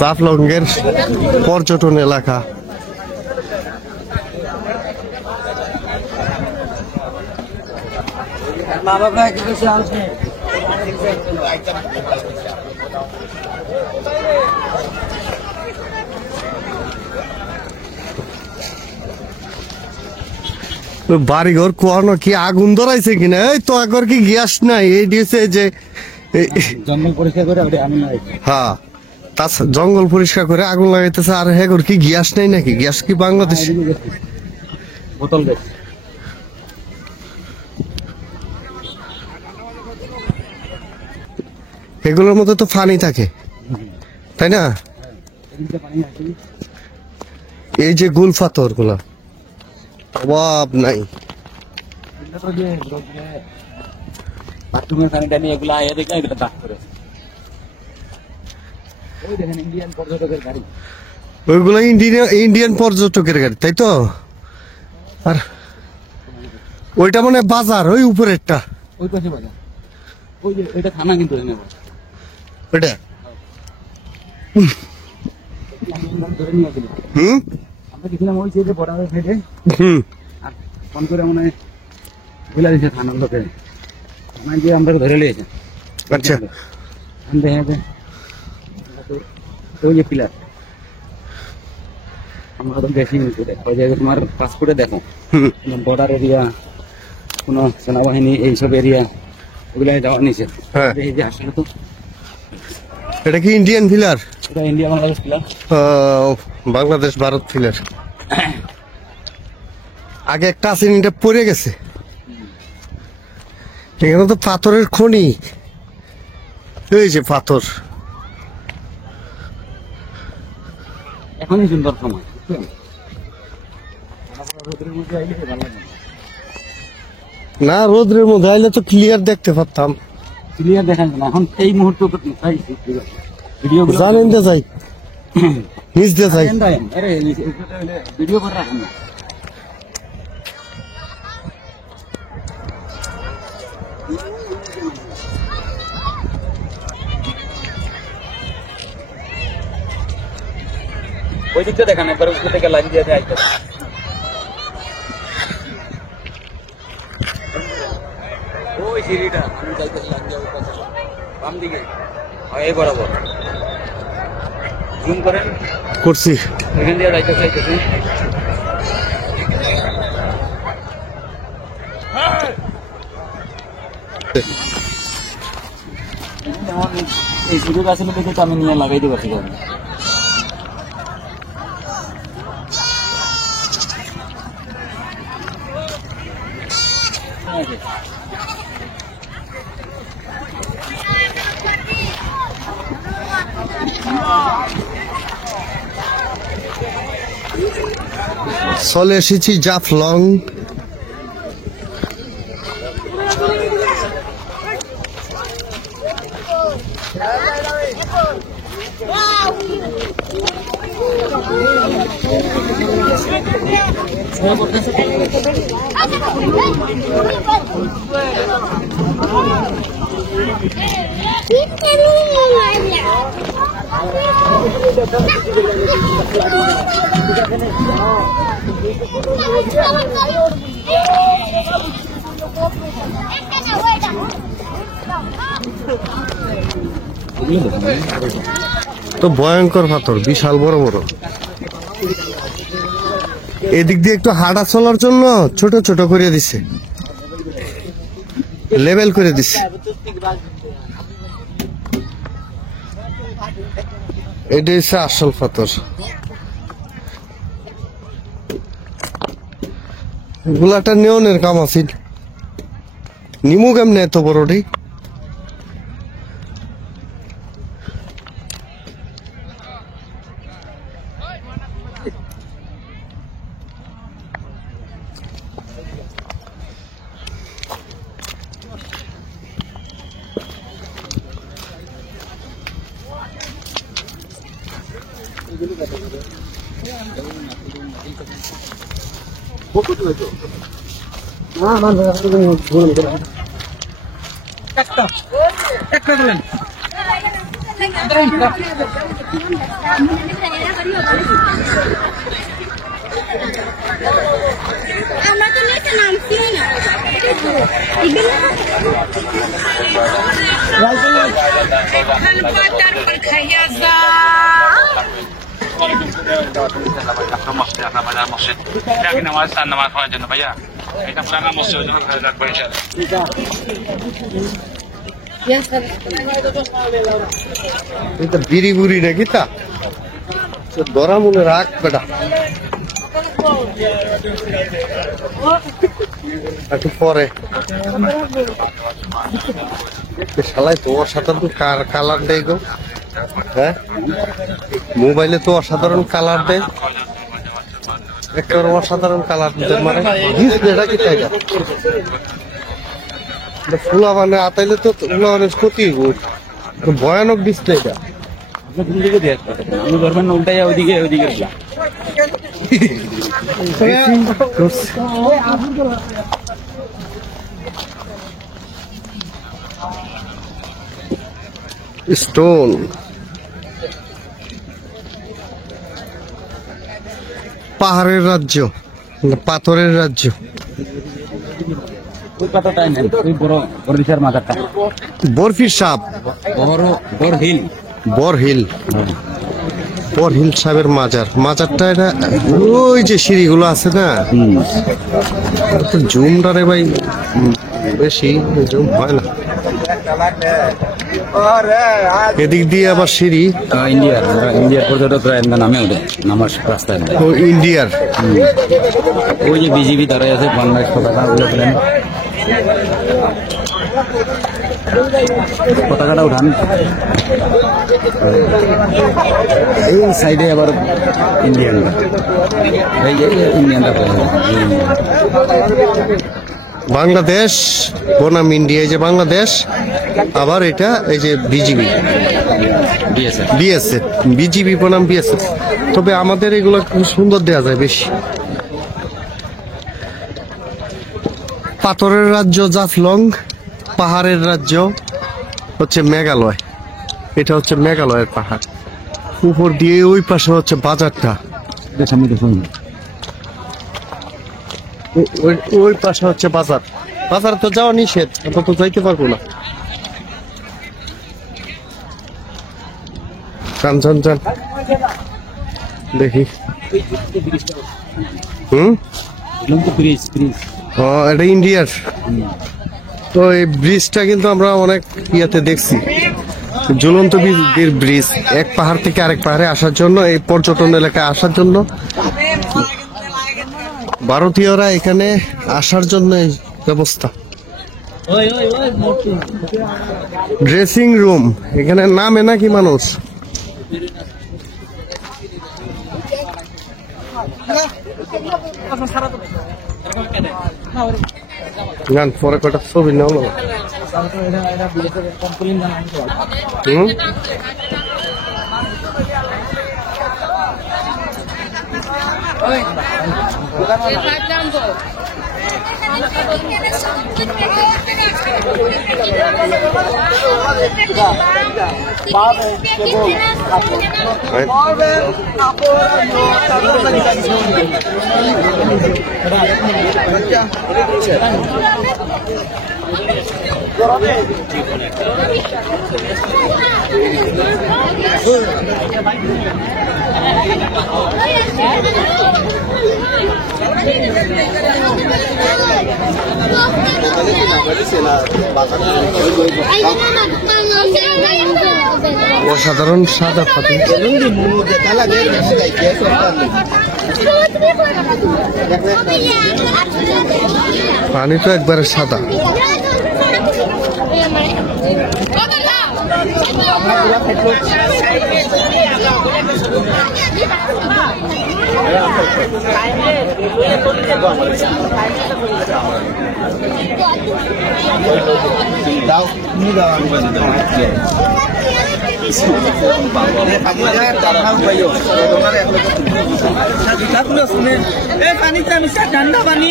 জাফলংয়ের পর্যটন এলাকা। বাড়িঘর কোয়ানো কি আগুন ধরাইছে কিনা? এই তো আগর কি গ্যাস নাই, এই দিয়েছে যে জঙ্গল পরিষ্কার করে আগুন লাগাইছে। হ্যাঁ, তার জঙ্গল পরিষ্কার করে আগুন লাগাইতেছে। আর হেগর কি গ্যাস নাই নাকি? গ্যাস কি বাংলাদেশ? বোতল গ্যাস। এগুলোর মধ্যে তো পানি থাকে, তাই না? এই যে গুল পাথর গুলা অভাব নাই। বাথরুমের পানিটা নিয়ে এগুলো আয়া দেখে এগুলো দাগ করে। ওই দেখেন ইন্ডিয়ান পর্যটকের গাড়ি। ওইগুলো ইন্ডিয়ান পর্যটকের গাড়ি, তাই তো? আর ওইটা মানে বাজার, ওই উপরেরটা। ওই পাশে বাজার। ওই যে এটা থানা কিন্তু নেব। ওইটা ধরে নিয়ে গেল। আমরা গেছিলাম ওই সাইডে বর্ডারের সাইডে। আর ফোন করে মনে হয় বলে দিয়েছে থানার লোকে। থানায় গিয়ে আমরা ধরে নিয়েছে। আচ্ছা, দেখে ওই যে পিলার আমরা তো বেশি ওই যে তোমার পাসপোর্টে দেখো বর্ডার এরিয়া, কোন সেনাবাহিনী এইসব এরিয়া ওগুলো যাওয়া নিচে। এই যে আসলে তো এটা কি ইন্ডিয়ান পিলার? এটা India Bangladesh pillar. Bangladesh Bharat pillar. আগে একটা আছে, এটা পড়ে গেছে। এখানে তো পাথরের খনি। এই যে পাথর, এখনই সুন্দর সময়। রোদের মধ্যে আইলে ভালো লাগে না, রোদ্রের মধ্যে আইলে তো ক্লিয়ার দেখতে পারতাম। ক্লিয়ার দেখা যায় না এখন এই মুহূর্তে। ভিডিও জানেন যে যাই নিজ দিয়ে যাই। আরে ভিডিও করে রাখেন না। ওই দিকটা দেখান একবার, উপর থেকে লাইন দিয়ে আইতে। ওই সিঁড়িটা আমি যাইতেছি লাইন দিয়ে বাম দিকে, এই বরাবর জুম করেন। করছি, এখান দিয়ে যাইতেছি। এই সিঁড়ি আসলে দেখে তো আমি নিয়ে লাগাইতে পারছি। চলে এসেছি জাফলং। তো ভয়ঙ্কর পাথর, বিশাল বড় বড়। এদিক দিয়ে একটু হাঁটা চলার জন্য ছোট ছোট করে দিছে, লেভেল করে দিছে। এটা হচ্ছে আসল পাথর। গুলাটা নেওনের কাম আছে। নিমু কেমনে এত বড়টি? একটা বলেন আমরা তো নিচে নামছিও না নামাজ পড়ার জন্য ভাইয়া এটা পুরানা মসজিদ রাখবো এটা বিড়ি বুড়ি নাকি তা ধরা মনে রাখ বেটা একটু পরে শালাই তো অসাধারণ কালার দেয় গো হ্যাঁ মোবাইলে তো অসাধারণ কালার দেয় একেবারে অসাধারণ কালার মানে ডিসপ্লেটা কি তাই ফুলা মানে আতাইলে তো ফুলা মানে ক্ষতি ভয়ানক ডিসপ্লেটা আমি ধরবেন না উল্টাই ওইদিকে ওইদিকে স্টোন পাহাড়ের রাজ্য পাথরের রাজ্য ওই পাতাটাই নেন ওই বড় বড়িশার মাথাটা বরফির সাপ বড় হিল বরহিল বরহিল সাহেবের মাজারটা এটা ওই যে সিঁড়িগুলো আছে না জুমটা রে ভাই বেশি জুম হয় না এদিক দিয়ে আবার সিঁড়ি ইন্ডিয়ার পর্যটকরা নামে ওদের নামার রাস্তায় ও ইন্ডিয়ার ওই যে বিজিবি দাঁড়ায় আছে বাংলাদেশ পতাকা ওগুলো ফেলেন পতাকাটা উঠান এই সাইডে আবার ইন্ডিয়ানরা এই যে ইন্ডিয়ানরা বাংলাদেশ বনাম ইন্ডিয়া এই যে বাংলাদেশ আবার এটা এই যে বিজিবি বিএসএফ বিজিবি বনাম বিএসএফ তবে আমাদের এগুলো খুব সুন্দর দেওয়া যায় বেশি পাথরের রাজ্য জাফলং পাহাড়ের রাজ্য হচ্ছে মেঘালয় এটা হচ্ছে মেঘালয়ের পাহাড় উপর দিয়ে ওই পাশে হচ্ছে বাজারটা ওই পাশে হচ্ছে বাজার বাজার তো যাওয়া নিষেধ আমরা তো যাইতে পারবো না চান চান চান দেখি এটা ইন্ডিয়ার তো এই ব্রিজটা কিন্তু আমরা অনেক ইয়াতে দেখছি ঝুলন্ত ব্রিজ এক পাহাড় থেকে আরেক পাহাড়ে আসার জন্য এই পর্যটন এলাকায় আসার জন্য ভারতীয়রা এখানে আসার জন্য এই ব্যবস্থা ড্রেসিং রুম এখানে নামে নাকি মানুষ গান পরে কটা ছবি নাও না অসাধারণ সাদা পাথর পানি তো একবারে সাদা ঠান্ডা পানি